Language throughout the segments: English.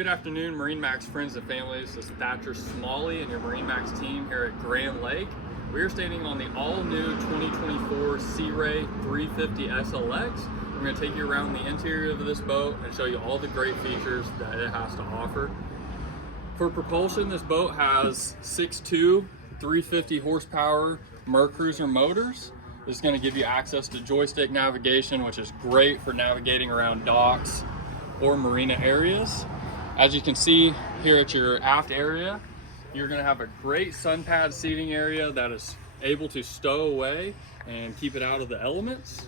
Good afternoon, MarineMax friends and families. This is Thatcher Smalley and your MarineMax team here at Grand Lake. We are standing on the all-new 2024 Sea Ray 350 SLX. We're going to take you around the interior of this boat and show you all the great features that it has to offer. For propulsion, this boat has 6.2 350 horsepower Mercruiser motors. This is going to give you access to joystick navigation, which is great for navigating around docks or marina areas. As you can see here at your aft area, you're going to have a great sun pad seating area that is able to stow away and keep it out of the elements.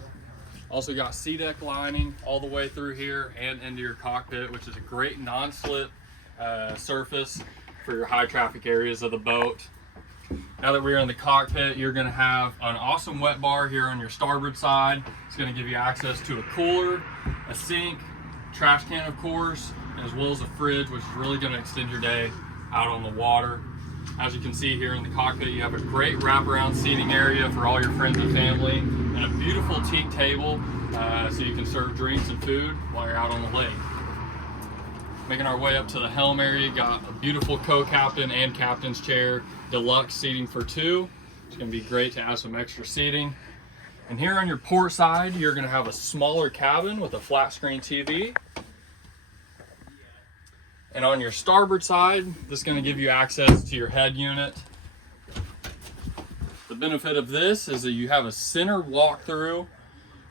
Also got SeaDek lining all the way through here and into your cockpit, which is a great non-slip surface for your high traffic areas of the boat. Now that we're in the cockpit, you're going to have an awesome wet bar here on your starboard side. It's going to give you access to a cooler, a sink, trash can of course, as well as a fridge, which is really going to extend your day out on the water. As you can see here in the cockpit, you have a great wraparound seating area for all your friends and family, and a beautiful teak table so you can serve drinks and food while you're out on the lake. Making our way up to the helm area, got a beautiful co-captain and captain's chair, deluxe seating for two. It's going to be great to add some extra seating. And here on your port side, you're going to have a smaller cabin with a flat screen TV. And on your starboard side, this is going to give you access to your head unit. The benefit of this is that you have a center walk-through,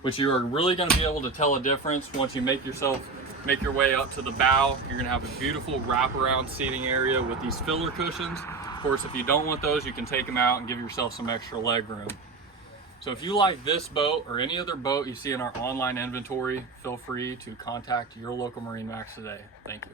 which you are really going to be able to tell a difference once you make your way up to the bow. You're going to have a beautiful wraparound seating area with these filler cushions. Of course, if you don't want those, you can take them out and give yourself some extra leg room. So if you like this boat or any other boat you see in our online inventory, feel free to contact your local MarineMax today. Thank you.